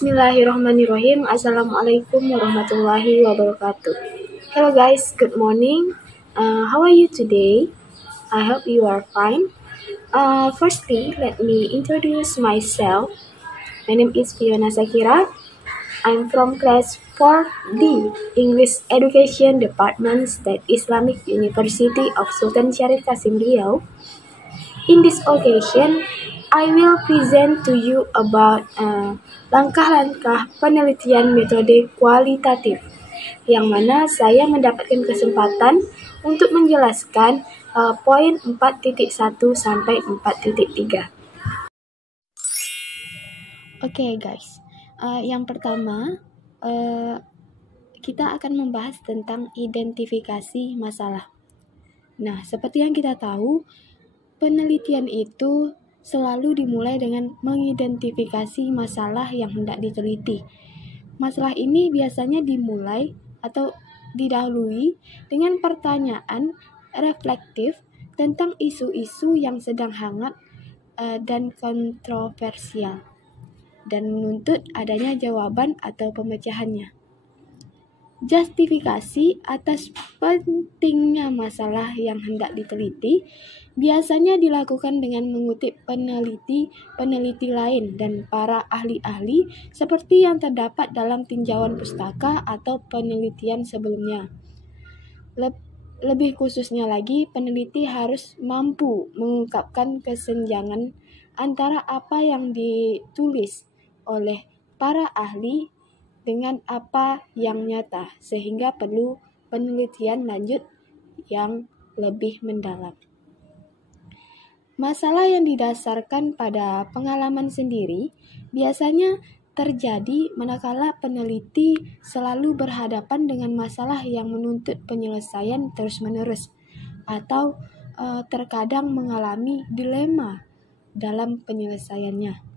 Bismillahirrahmanirrahim. Assalamualaikum warahmatullahi wabarakatuh. Hello guys, good morning. How are you today? I hope you are fine. Firstly, let me introduce myself. My name is Fiona Sakira. I'm from class 4D, English Education Department, State Islamic University of Sultan Syarif Kasim Riau. In this occasion, I will present to you about langkah-langkah penelitian metode kualitatif, yang mana saya mendapatkan kesempatan untuk menjelaskan poin 4.1 sampai 4.3. Oke guys, yang pertama kita akan membahas tentang identifikasi masalah. Nah, seperti yang kita tahu, penelitian itu selalu dimulai dengan mengidentifikasi masalah yang hendak diteliti. Masalah ini biasanya dimulai atau didahului dengan pertanyaan reflektif tentang isu-isu yang sedang hangat dan kontroversial, dan menuntut adanya jawaban atau pemecahannya. Justifikasi atas pentingnya masalah yang hendak diteliti biasanya dilakukan dengan mengutip peneliti lain dan para ahli-ahli seperti yang terdapat dalam tinjauan pustaka atau penelitian sebelumnya. Lebih khususnya lagi, peneliti harus mampu mengungkapkan kesenjangan antara apa yang ditulis oleh para ahli dengan apa yang nyata, sehingga perlu penelitian lanjut yang lebih mendalam. Masalah yang didasarkan pada pengalaman sendiri biasanya terjadi manakala peneliti selalu berhadapan dengan masalah yang menuntut penyelesaian terus-menerus, atau terkadang mengalami dilema dalam penyelesaiannya.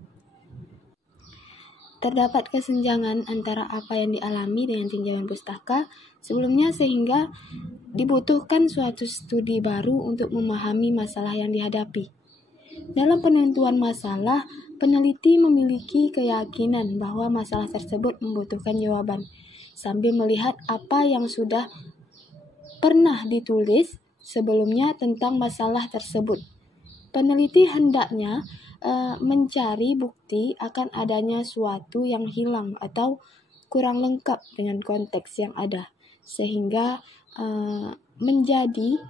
Terdapat kesenjangan antara apa yang dialami dengan tinjauan pustaka sebelumnya, sehingga dibutuhkan suatu studi baru untuk memahami masalah yang dihadapi. Dalam penentuan masalah, peneliti memiliki keyakinan bahwa masalah tersebut membutuhkan jawaban, sambil melihat apa yang sudah pernah ditulis sebelumnya tentang masalah tersebut. Peneliti hendaknya mencari bukti akan adanya suatu yang hilang atau kurang lengkap dengan konteks yang ada, sehingga menjadi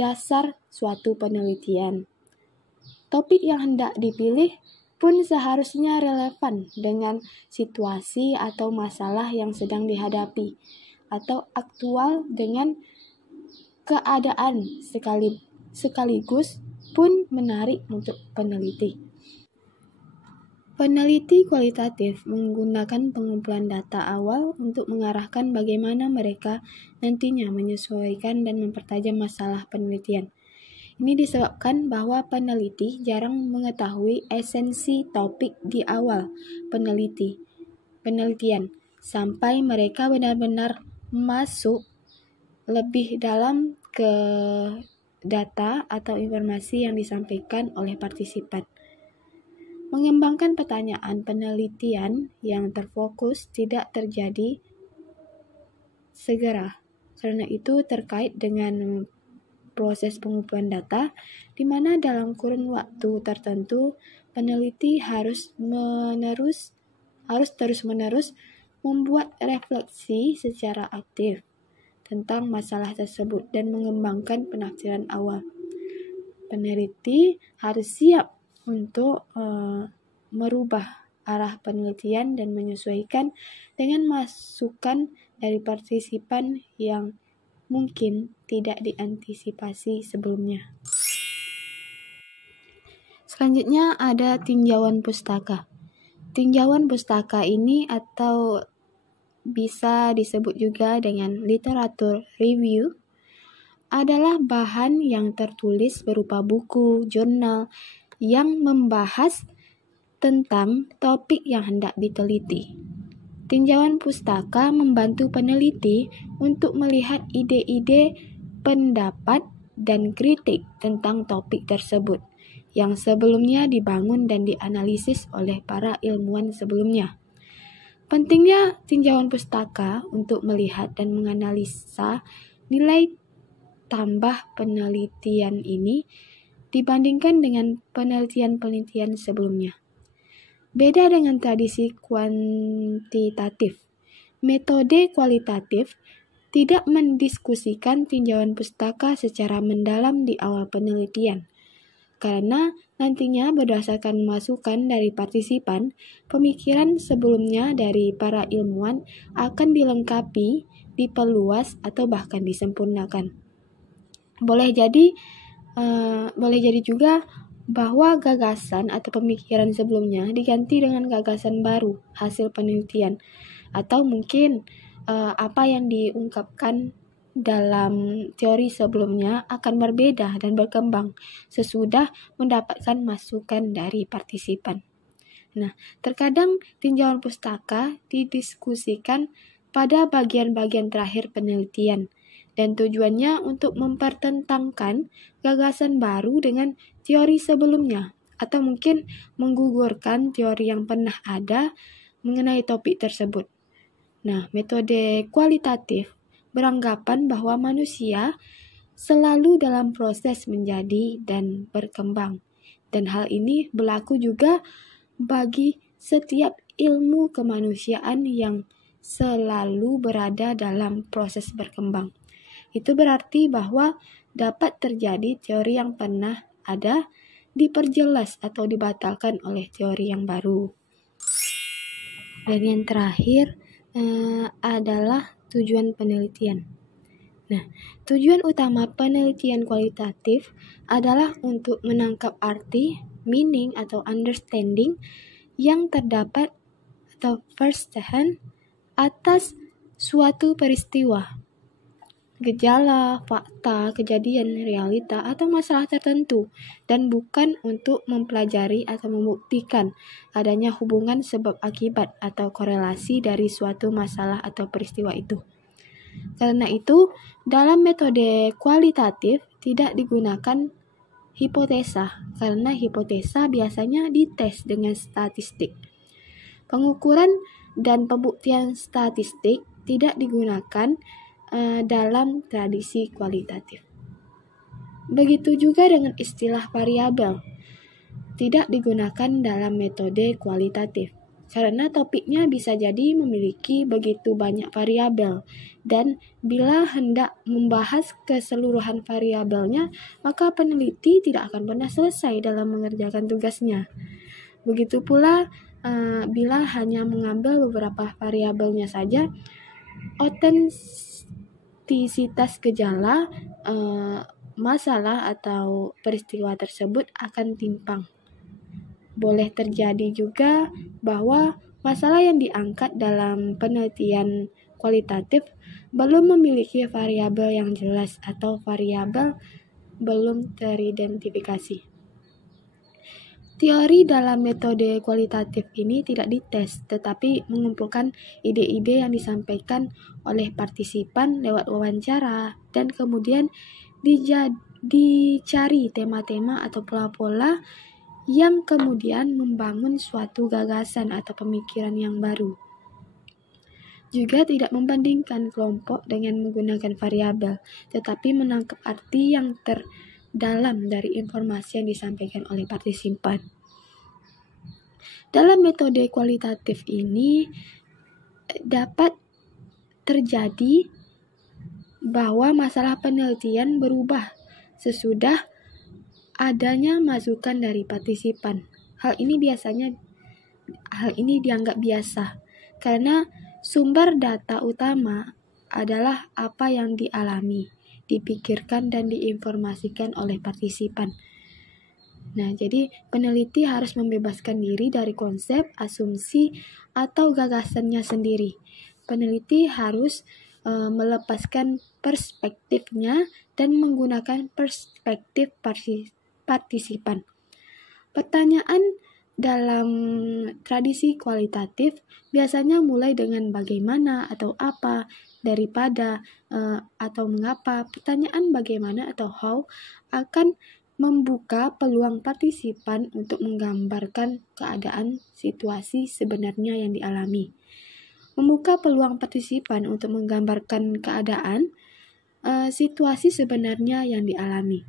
dasar suatu penelitian. Topik yang hendak dipilih pun seharusnya relevan dengan situasi atau masalah yang sedang dihadapi, atau aktual dengan keadaan sekaligus pun menarik untuk peneliti. Peneliti kualitatif menggunakan pengumpulan data awal untuk mengarahkan bagaimana mereka nantinya menyesuaikan dan mempertajam masalah penelitian. Ini disebabkan bahwa peneliti jarang mengetahui esensi topik di awal penelitian sampai mereka benar-benar masuk lebih dalam ke data atau informasi yang disampaikan oleh partisipan. Mengembangkan pertanyaan penelitian yang terfokus tidak terjadi segera, karena itu terkait dengan proses pengumpulan data, di mana dalam kurun waktu tertentu peneliti harus terus-menerus membuat refleksi secara aktif tentang masalah tersebut dan mengembangkan penafsiran awal. Peneliti harus siap untuk merubah arah penelitian dan menyesuaikan dengan masukan dari partisipan yang mungkin tidak diantisipasi sebelumnya. Selanjutnya ada tinjauan pustaka. Tinjauan pustaka ini atau bisa disebut juga dengan literatur review adalah bahan yang tertulis berupa buku, jurnal yang membahas tentang topik yang hendak diteliti. Tinjauan pustaka membantu peneliti untuk melihat ide-ide, pendapat, dan kritik tentang topik tersebut yang sebelumnya dibangun dan dianalisis oleh para ilmuwan sebelumnya. Pentingnya tinjauan pustaka untuk melihat dan menganalisa nilai tambah penelitian ini dibandingkan dengan penelitian-penelitian sebelumnya. Beda dengan tradisi kuantitatif, metode kualitatif tidak mendiskusikan tinjauan pustaka secara mendalam di awal penelitian, karena nantinya berdasarkan masukan dari partisipan, pemikiran sebelumnya dari para ilmuwan akan dilengkapi, diperluas, atau bahkan disempurnakan. Boleh jadi juga bahwa gagasan atau pemikiran sebelumnya diganti dengan gagasan baru hasil penelitian, atau mungkin apa yang diungkapkan dalam teori sebelumnya akan berbeda dan berkembang sesudah mendapatkan masukan dari partisipan. Nah, terkadang tinjauan pustaka didiskusikan pada bagian-bagian terakhir penelitian, dan tujuannya untuk mempertentangkan gagasan baru dengan teori sebelumnya, atau mungkin menggugurkan teori yang pernah ada mengenai topik tersebut. Nah, metode kualitatif beranggapan bahwa manusia selalu dalam proses menjadi dan berkembang. Dan hal ini berlaku juga bagi setiap ilmu kemanusiaan yang selalu berada dalam proses berkembang. Itu berarti bahwa dapat terjadi teori yang pernah ada diperjelas atau dibatalkan oleh teori yang baru. Dan yang terakhir adalah tujuan penelitian. Nah, tujuan utama penelitian kualitatif adalah untuk menangkap arti, meaning atau understanding yang terdapat atau first hand atas suatu peristiwa, gejala, fakta, kejadian, realita, atau masalah tertentu, dan bukan untuk mempelajari atau membuktikan adanya hubungan sebab akibat atau korelasi dari suatu masalah atau peristiwa itu. Karena itu, dalam metode kualitatif tidak digunakan hipotesa, karena hipotesa biasanya dites dengan statistik. Pengukuran dan pembuktian statistik tidak digunakan dalam tradisi kualitatif. Begitu juga dengan istilah variabel, tidak digunakan dalam metode kualitatif, karena topiknya bisa jadi memiliki begitu banyak variabel, dan bila hendak membahas keseluruhan variabelnya, maka peneliti tidak akan pernah selesai dalam mengerjakan tugasnya. Begitu pula bila hanya mengambil beberapa variabelnya saja, otentisitas gejala, masalah atau peristiwa tersebut akan timpang. Boleh terjadi juga bahwa masalah yang diangkat dalam penelitian kualitatif belum memiliki variabel yang jelas atau variabel belum teridentifikasi. Teori dalam metode kualitatif ini tidak dites, tetapi mengumpulkan ide-ide yang disampaikan oleh partisipan lewat wawancara, dan kemudian dicari tema-tema atau pola-pola yang kemudian membangun suatu gagasan atau pemikiran yang baru. Juga tidak membandingkan kelompok dengan menggunakan variabel, tetapi menangkap arti yang terdalam dari informasi yang disampaikan oleh partisipan. Dalam metode kualitatif ini dapat terjadi bahwa masalah penelitian berubah sesudah adanya masukan dari partisipan. Hal ini dianggap biasa karena sumber data utama adalah apa yang dialami, dipikirkan, dan diinformasikan oleh partisipan. Nah, jadi peneliti harus membebaskan diri dari konsep, asumsi, atau gagasannya sendiri. Peneliti harus melepaskan perspektifnya dan menggunakan perspektif partisipan. Pertanyaan dalam tradisi kualitatif biasanya mulai dengan bagaimana atau apa, daripada atau mengapa. Pertanyaan bagaimana atau how akan membuka peluang partisipan untuk menggambarkan keadaan situasi sebenarnya yang dialami. membuka peluang partisipan untuk menggambarkan keadaan situasi sebenarnya yang dialami.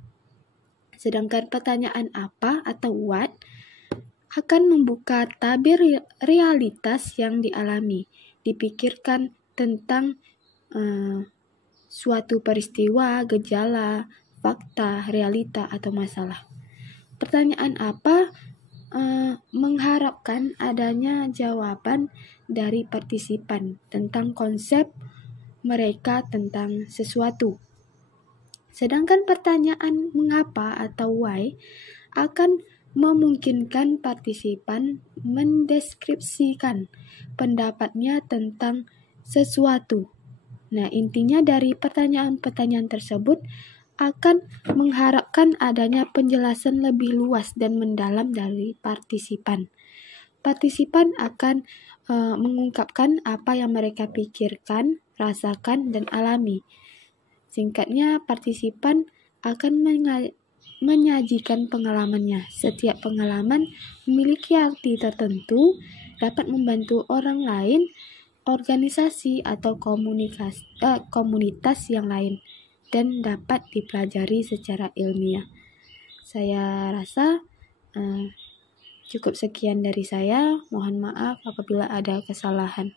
Sedangkan pertanyaan apa atau what akan membuka tabir realitas yang dialami, dipikirkan tentang suatu peristiwa, gejala, fakta, realita, atau masalah. Pertanyaan apa mengharapkan adanya jawaban dari partisipan tentang konsep mereka tentang sesuatu. Sedangkan pertanyaan mengapa atau why akan memungkinkan partisipan mendeskripsikan pendapatnya tentang sesuatu. Nah, intinya dari pertanyaan-pertanyaan tersebut akan mengharapkan adanya penjelasan lebih luas dan mendalam dari partisipan. Partisipan akan mengungkapkan apa yang mereka pikirkan, rasakan, dan alami. Singkatnya, partisipan akan menyajikan pengalamannya. Setiap pengalaman memiliki arti tertentu, dapat membantu orang lain, organisasi, atau komunitas yang lain, dan dapat dipelajari secara ilmiah. Saya rasa cukup sekian dari saya. Mohon maaf apabila ada kesalahan.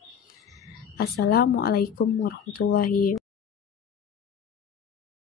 Assalamualaikum warahmatullahi wabarakatuh.